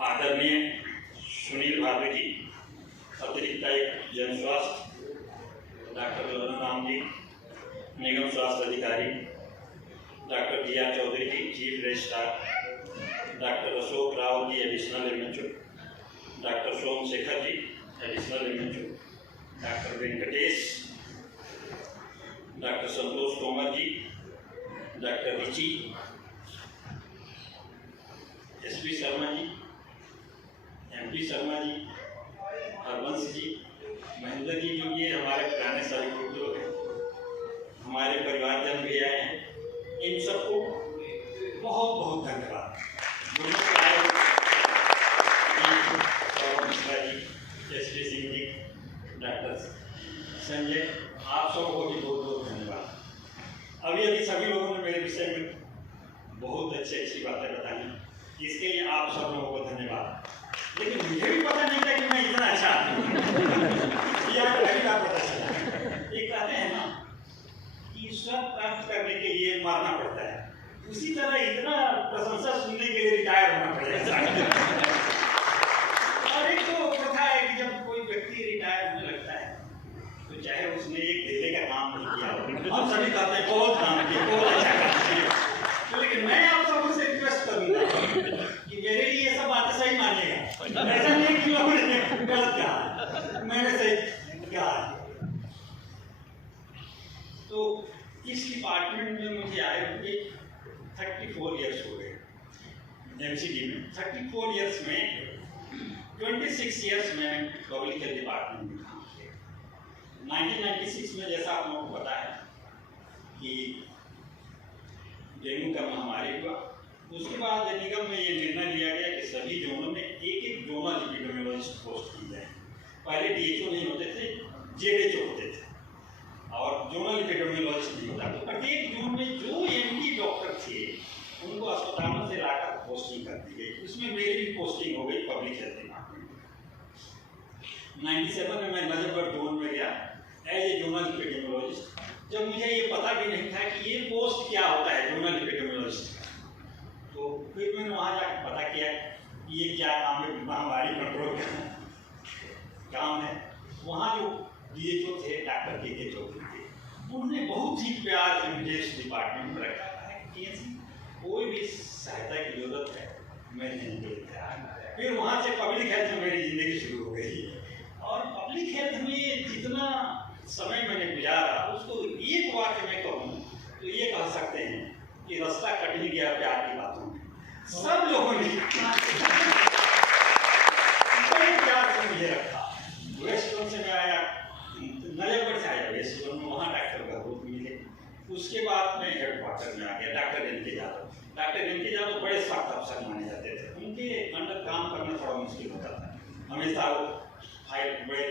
आदरणीय सुनील भादुरी जी, अतिरिक्त आयुक्त जन स्वास्थ्य, डॉक्टर ललन राम जी, निगम स्वास्थ्य अधिकारी, doctor G R Chaudhary ji, chief registrar, doctor Ashok Rao ji, additional MHO, doctor Somshekhar ji, additional MHO, doctor Venkatesh, doctor Santosh Tomar ji, doctor Richie, SP Sharma ji, MP Sharma ji, Harvansh ji, Mahendra ji, जो ये हमारे पुराने सारे लोग हैं, हमारे परिवारजन भी आए हैं, इन सबको बहुत बहुत धन्यवाद। मिश्रा जी, एसपी सिंह जी, डॉक्टर संजय, आप सबको भी बहुत बहुत धन्यवाद। अभी सभी लोगों ने मेरे विषय में बहुत अच्छी बातें बताई, इसके लिए आप सब लोगों को धन्यवाद। लेकिन मुझे भी पता नहीं था कि मैं इतना अच्छा आदमी यह पहली बार पता चला। ये कहते हैं ना कि स्वर्ग प्राप्त करने के लिए मारना पड़ता है, उसी तरह इतना प्रशंसा सुनने के लिए रिटायर होना पड़ेगा। और एक तो प्रथा है कि जब कोई व्यक्ति रिटायर होने लगता है तो चाहे उसने एक धेले का काम नहीं किया, हम सभी कहते हैं बहुत काम किया, बहुत अच्छा काम किया, तो लेकिन मैं आप सबको से रिक्वेस्ट करूंगा कि मेरे लिए ये सब बातें सही मानिएगा। ऐसा नहीं कि लोगों ने गलत कहा, मैंने सही कहा। तो इस डिपार्टमेंट में मुझे आए हुए 34 इयर्स हो गए। एमसीडी में 34 इयर्स में 26 इयर्स में पब्लिक हेल्थ डिपार्टमेंट में काम किया। 1996 में जैसा आप लोगों को पता है कि डेंगू का महामारी हुआ, उसके बाद निगम में ये निर्णय लिया गया कि सभी जोनों में एक जोनल एपिडेमियोलॉजिस्ट पोस्ट की जाए। पहले डीएचओ नहीं होते थे, जेडएचओ होते थे और जोनल एपिडेमियोलॉजिस्ट नहीं होता। तो प्रत्येक जोन में जो एमडी डॉक्टर थे उनको अस्पतालों से लाकर पोस्टिंग कर दी गई। उसमें मेरी भी पोस्टिंग हो गई पब्लिक हेल्थ डिपार्टमेंट में। 97 में मैं नजफगढ़ जोन में गया एज ए जोनल एपिडेमियोलॉजिस्ट, जब मुझे ये पता भी नहीं था कि ये पोस्ट क्या होता है जोनल एपिडेमियोलॉजिस्ट। तो फिर मैंने वहाँ जाकर पता किया कि ये क्या काम है, महामारी कंट्रोल का काम है। वहाँ जो डीएचओ थे डॉक्टर के चौधरी थे, उन्होंने बहुत ही प्यार से मुझे इस डिपार्टमेंट में रखा है कि कोई भी सहायता की जरूरत है मैं नहीं देता। फिर वहाँ से पब्लिक हेल्थ में मेरी जिंदगी शुरू हो गई और पब्लिक हेल्थ में जितना समय मैंने गुजारा उसको एक वाक्य में कहूँ तो ये कह सकते हैं कि रास्ता कट ही गया प्यार की बातों में। सब लोगों ने बड़े प्यार से मुझे रखा। वेस्ट जोन से मैं आया, नजफगढ़ से आया वेस्ट जोन में, वहाँ डॉक्टर का ग्रुप मिले। उसके बाद मैं हेडक्वार्टर में आ गया, doctor NK Yadav. Doctor NK Yadav बड़े सख्त अफसर माने जाते थे, उनके अंडर काम करना थोड़ा मुश्किल होता था। हमेशा वो फाइल बड़े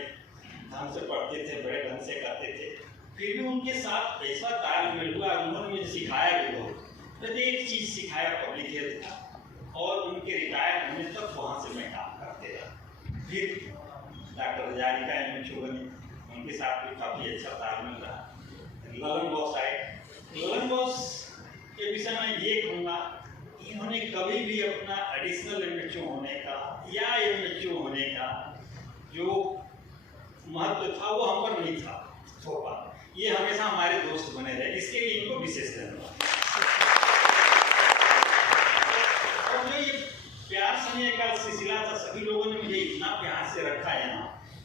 ढंग से पढ़ते थे, बड़े ढंग से करते थे। फिर भी उनके साथ ऐसा तालमेल हुआ, उन्होंने मुझे सिखाया भी बहुत, प्रत्येक चीज़ सिखाया पब्लिक हेल्थ का। और उनके रिटायर होने तक वहाँ से मैं काम करते रहा। फिर डॉक्टर हजारिका एमएचओ बने, उनके साथ भी काफ़ी अच्छा तालमेल रहा। ललन बॉस आए। ललन बॉस के विषय में ये कहूँगा, इन्होंने कभी भी अपना एडिशनल एमएचओ होने का या एमएचओ होने का जो महत्व था वो हम पर नहीं था थोपा। ये हमेशा हमारे दोस्त बने रहे, इसके लिए इनको विशेष धन्यवाद। और जो ये प्यार स्नेह का सिलसिला था, सभी लोगों ने मुझे इतना प्यार से रखा है ना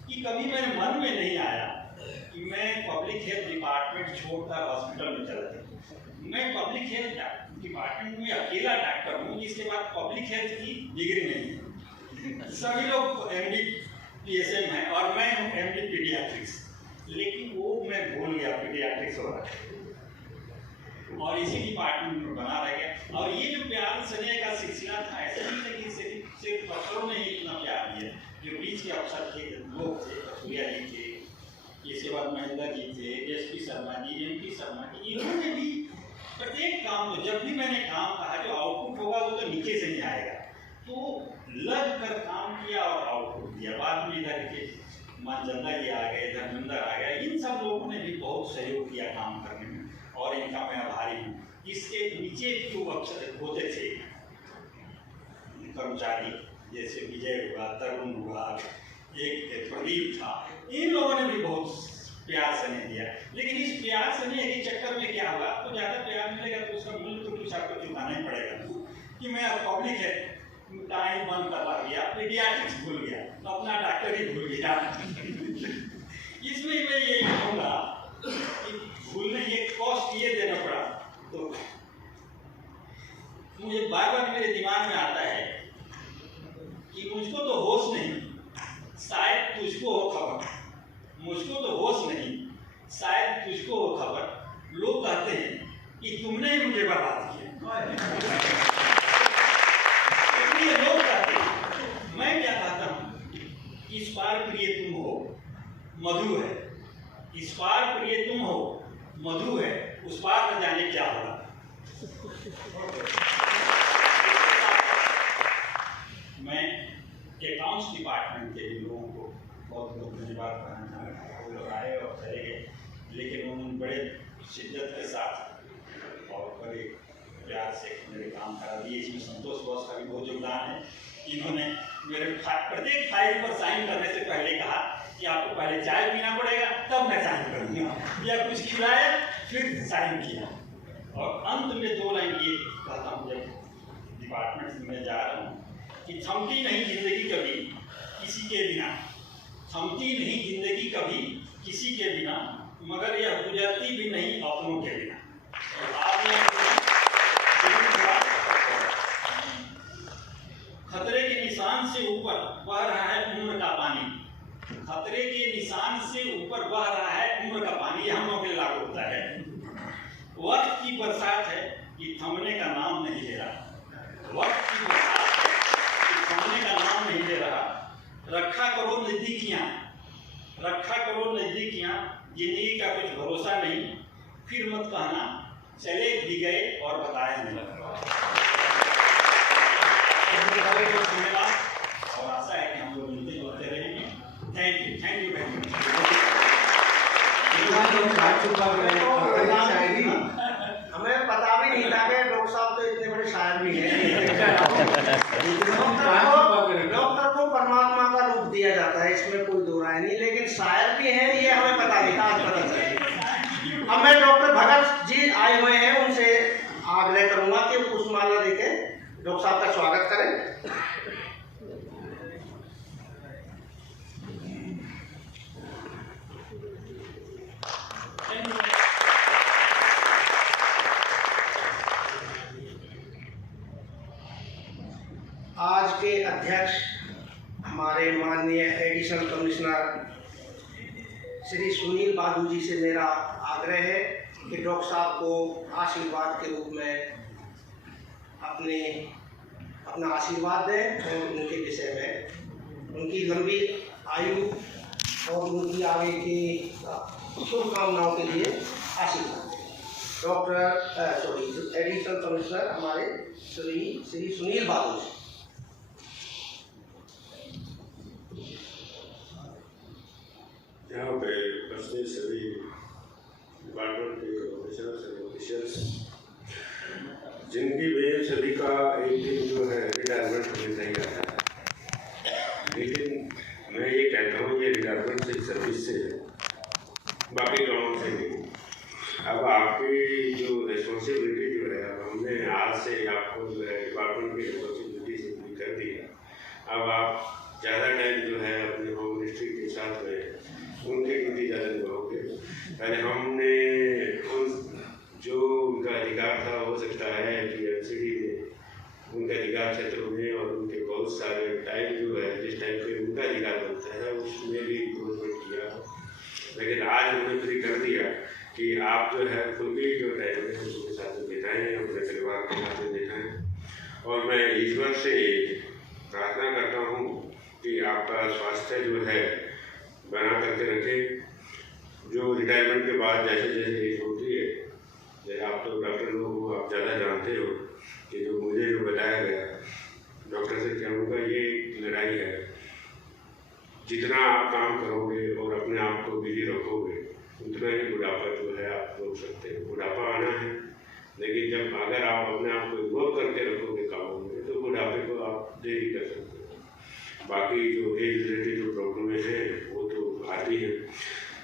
कि कभी मेरे मन में नहीं आया कि मैं पब्लिक हेल्थ डिपार्टमेंट छोड़कर हॉस्पिटल में चला जाऊँ। मैं पब्लिक हेल्थ डिपार्टमेंट में अकेला डॉक्टर हूँ जिसके बाद पब्लिक हेल्थ की डिग्री नहीं है। सभी लोग एमडी पीएसएम है और मैं हूँ एमडी पीडियाट्रिक्स, लेकिन वो मैं भूल गया पीडियाट्रिक्स हो रहा है और इसी डिपार्टमेंट में बना रह गया। और ये जो प्यार स्नेह का सिलसिला था, ऐसा नहीं था कि सिर्फ अफसरों ने इतना प्यार दिया। जो बीच के अफसर थे, लोग थे, कसूरिया जी थे, इसके बाद महेंद्र जी थे, एसपी शर्मा जी, एमपी शर्मा जी, इन्होंने भी प्रत्येक काम को, जब भी मैंने काम कहा जो आउटपुट होगा वो तो नीचे से नहीं आएगा, तो लग कर काम किया और आउटपुट दिया। बाद में इधर के मानचंदा जी आ गए, धर्मेंद्र आ गए, इन सब लोगों ने भी बहुत सहयोग किया काम करने में और इनका मैं आभारी हूँ। इसके नीचे जो अफसर होते थे कर्मचारी, जैसे विजय हुआ, तरुण हुआ, एक प्रदीप था, इन लोगों ने भी बहुत प्यार स्नेह दिया। लेकिन इस प्यार स्नेह के चक्कर में क्या हुआ, आपको ज़्यादा प्यार मिलेगा तो उसका मूल्य तो कुछ आपको चुकाना ही पड़ेगा। कि मैं पब्लिक है टाइम बंद करवा दिया, पीडियाट्रिक्स भूल गया, अपना डॉक्टर ही भूल गया। इसमें मैं यही कहूँगा कि भूलने ये कॉस्ट ये देना पड़ा। तो मुझे बार बार मेरे दिमाग में आता है कि मुझको तो होश नहीं, शायद तुझको हो खबर, मुझको तो होश नहीं, शायद तुझको हो खबर। लोग कहते हैं कि तुमने ही मुझे बर्बाद किया। इसलिए लोग कहते हैं, मैं क्या कहता हूँ, इस पार प्रिय तुम हो, मधु है, इस पार प्रिय तुम हो, मधु है, उस पार न जाने क्या होगा। मैं अकाउंट्स डिपार्टमेंट के भी लोगों को बहुत बहुत धन्यवाद करना चाहूँगा। वो लोग आए और चले गए, लेकिन उन्होंने बड़े शिद्दत के साथ और बड़े प्यार से मेरे काम करा दिए। इसमें संतोष बॉस का भी बहुत योगदान है। इन्होंने मेरे प्रत्येक फाइल पर साइन करने से पहले कहा कि आपको पहले चाय पीना पड़ेगा, तब मैं साइन करूँगा, या कुछ खिलाया फिर साइन किया। और अंत में 2 लाइन ये कहता हूँ, जब डिपार्टमेंट में जा रहा हूँ, कि थमती नहीं जिंदगी कभी किसी के बिना, थमती नहीं जिंदगी कभी किसी के बिना, मगर यह गुजरती भी नहीं अपनों के बिना। और आपने खतरे के निशान से ऊपर बह रहा है उम्र का पानी, खतरे के निशान से ऊपर बह रहा है उम्र का पानी, यह हम लोगों के लागू होता है। वक्त की बरसात है कि थमने का नाम नहीं ले रहा, वक्त की बरसात है कि थमने का नाम नहीं ले रहा। रखा करो नजदीकियाँ, रखा करो नजदीकियाँ, जिंदगी का कुछ भरोसा नहीं, फिर मत कहना चले भी गए और बताया नहीं लगा। और आशा है कि हम लोग मिलते जुलते रहेंगे। Thank you very much. हमें पता भी नहीं था कि डॉक्टर साहब तो इतने बड़े शायर भी हैं। डॉक्टर को परमात्मा का रूप दिया जाता है, इसमें कोई दो राय नहीं, लेकिन शायर भी हैं ये हमें पता नहीं था, आज पता चला। अब मैं डॉक्टर भगत जी आए हुए हैं, उनसे आग्रह करूंगा कि पुष्पमाला देके डॉक्टर साहब का स्वागत करें। आज के अध्यक्ष हमारे माननीय एडिशनल कमिश्नर श्री सुनील बाबू जी से मेरा आग्रह है कि डॉक्टर साहब को आशीर्वाद के रूप में अपना आशीर्वाद दें और उनके विषय में उनकी लंबी आयु और उनकी आगे की शुभकामनाओं के लिए आशीर्वाद दें। एडिशनल कमिश्नर हमारे श्री सुनील बाबू जी। यहाँ पे उपस्थित सभी डिपार्टमेंट के ऑफिशियल्स, जिनकी वजह सभी का एक दिन जो है रिटायरमेंट मिल नहीं आता है, लेकिन मैं ये कहता हूँ ये रिटायरमेंट से सर्विस से है, बाकी कामों से नहीं। अब आपकी जो रिस्पॉन्सिबिलिटी जो है, अब हमने आज से आपको जो है डिपार्टमेंट की रिस्पॉन्सिबिलिटी से कर दिया। अब आप ज़्यादा टाइम जो है अपने होम मिनिस्ट्री के साथ में उनके ड्यूटी ज़्यादा निभाओगे। पहले हमने जो उनका अधिकार था, हो सकता है कि एमसीडी में उनके अधिकार क्षेत्रों में और उनके बहुत सारे टाइम जो है जिस टाइम पे उनका अधिकार बनता है उसमें भी इम्प्रूवमेंट किया, लेकिन आज उन्होंने फ्री कर दिया कि आप जो है खुली जो टाइम है उनके साथ में बिताएँ, अपने परिवार के साथ में बिताएँ। और मैं ईश्वर से प्रार्थना करता हूँ कि आपका स्वास्थ्य जो है बना करके रखें। जो रिटायरमेंट के बाद जैसे जैसे एज होती है, जैसे आप तो डॉक्टर लोग हो, आप ज़्यादा जानते हो कि जो मुझे जो बताया गया डॉक्टर से कहूँगा, ये एक लड़ाई है। जितना आप काम करोगे और अपने आप को बिजी रखोगे उतना ही बुढ़ापा जो है आप रोक सकते हैं। बुढ़ापा आना है, लेकिन जब अगर आप अपने आप को इन्वॉल्व करके रखोगे कामों में तो बुढ़ापे को आप दे बाकी जो एज रिलेटेड जो प्रॉब्लमें हैं वो तो आती हैं।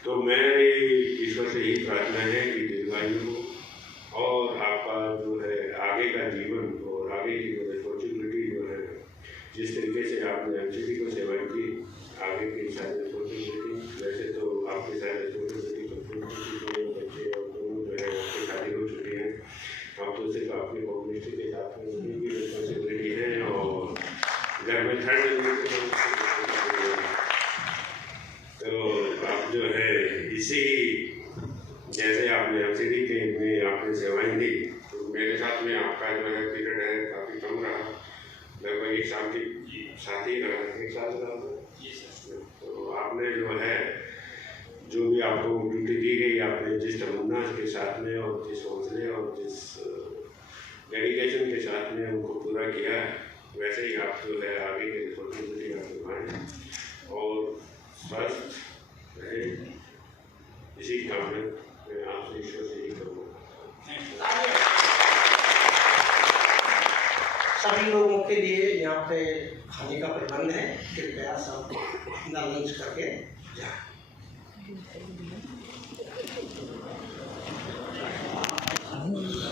तो मेरी ईश्वर से यही प्रार्थना है कि दीर्घायु हो और आपका जो है आगे का जीवन और आगे की जो रिस्पॉन्सिबिलिटी जो है, जिस तरीके से आपने एमसीडी को सेवाएं की, आगे की सारी रिस्पॉन्सिबिलिटी, वैसे तो आपकी सारी रिस्पॉन्सिबिलिटी बच्चे और दोनों जो है आपकी शादी हो चुकी है, अब तो सिर्फ आपकी कम्युनिटी के साथ में उनकी रिस्पॉन्सिबिलिटी है और घर में थर्ड तो आप जो है इसी जैसे आपने एमसीडी के में आपने सेवाएं दी, तो मेरे साथ में आपका जो है पीरियड है काफ़ी कम रहा, लगभग 1 साल के साथ ही रहा, 1 साल रहा। तो आपने जो है जो भी आपको ड्यूटी दी गई, आपने जिस तमन्ना के साथ में और जिस हौसले और जिस डेडिकेशन के साथ में उनको पूरा किया है, वैसे ही आप जो है आगे की रिस्पॉन्सिबिलिटी आप निभाएं और स्वस्थ रहे, इसी काम में मैं आपसे ईश्वर से यही करूँगा। सभी लोगों के लिए यहाँ पे खाने का प्रबंध है, कृपया सब लंच करके जाए। Thank you.